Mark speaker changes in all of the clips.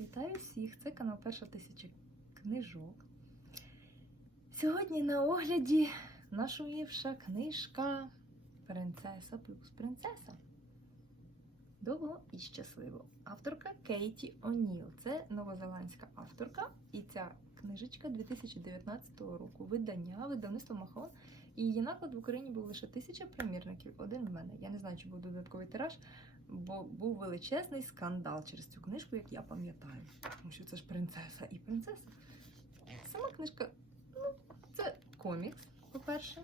Speaker 1: Вітаю всіх! Це канал Перша тисяча книжок. Сьогодні на огляді нашумівша книжка Принцеса плюс принцеса. Довго і щасливо. Авторка Кейті О'Ніл. Це новозеландська авторка, і ця книжечка 2019 року. Видання, видавництво Махон. І її наклад в Україні був лише тисяча примірників. Один в мене. Я не знаю, чи був додатковий тираж, бо був величезний скандал через цю книжку, як я пам'ятаю. Тому що це ж принцеса і принцеса. Сама книжка, ну, це комікс, по-перше.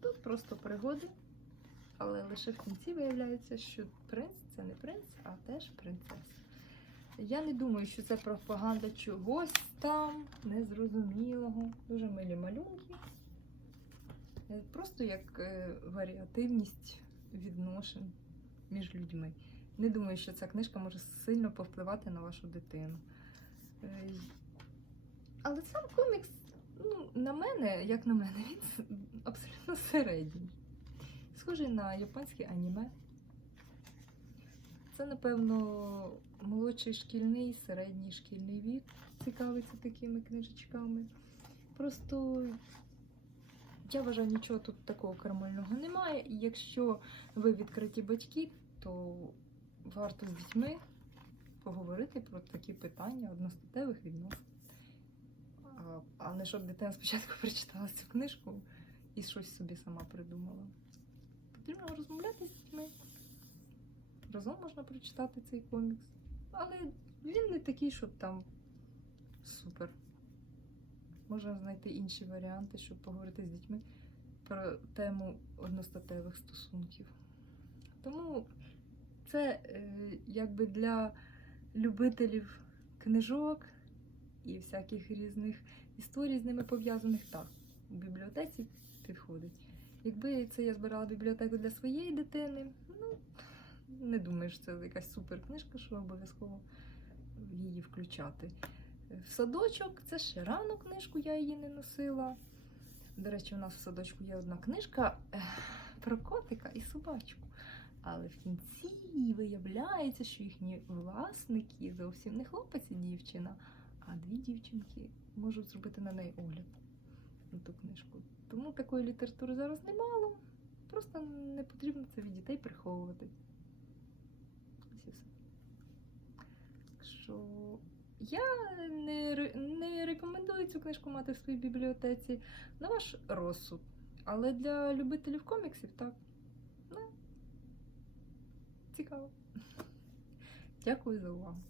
Speaker 1: Тут просто пригоди, але лише в кінці виявляється, що принц це не принц, а теж принцеса. Я не думаю, що це пропаганда чогось там незрозумілого. Дуже милі малюнки. Е, Просто як е, варіативність відношень між людьми. Не думаю, що ця книжка може сильно повпливати на вашу дитину. Е, Але сам комікс, ну, на мене, як на мене, він абсолютно середній. Схожий на японське аніме. Це, напевно, молодший шкільний, середній шкільний вік цікавиться такими книжечками. Просто я вважаю, нічого тут такого кармального немає. І якщо ви відкриті батьки, то варто з дітьми поговорити про такі питання одностатевих відносин. А- не щоб дитина спочатку прочитала цю книжку і щось собі сама придумала. Потрібно розмовляти з дітьми. Разом можна прочитати цей комікс. Але він не такий, щоб там супер. Можна знайти інші варіанти, щоб поговорити з дітьми про тему одностатевих стосунків. Тому це е, якби для любителів книжок і всяких різних історій з ними пов'язаних так. У бібліотеці підходить. Якби це я збирала бібліотеку для своєї дитини, ну не думаю, що це якась супер книжка, що обов'язково її включати. В садочок це ще рано книжку, я її не носила. До речі, у нас в садочку є одна книжка про котика і собачку. Але в кінці виявляється, що їхні власники зовсім не хлопець і дівчина, а дві дівчинки можуть зробити на неї огляд ту книжку. Тому такої літератури зараз немало. Просто не потрібно це від дітей приховувати. Ось і все. Що я не, не рекомендую цю книжку мати в своїй бібліотеці на ваш розсуд. Але для любителів коміксів так. Ну, цікаво. Дякую за увагу.